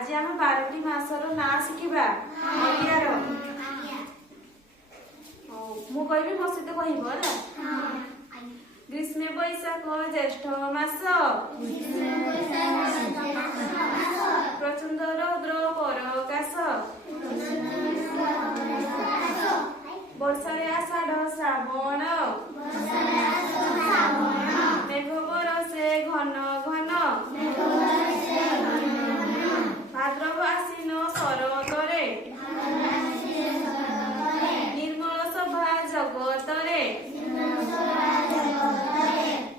आज आम 12टी मासर ना शिखा ओडियार मु कहबी मो सहित कहब ग्रीष्म बैशाख ज्येष्ठ मास प्रचंड रौद्र परकाश वर्षारे आषाढ़ श्रावण मेघ बरसे घन घन भाद्रव आश्विन शरतरे निर्मल सभा जगतरे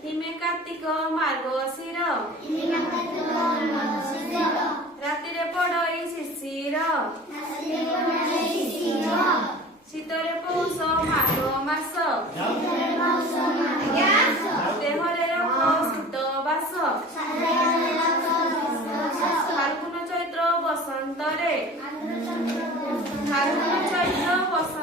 हिमे कार्तिक मार्गशीर रातिरे पड़ई शिशिर शीतरे पौष माघ मास देहरे रख शीत बास फाल्गुन चैत्र बसंतरे फाल्गुन चैत्र बसंत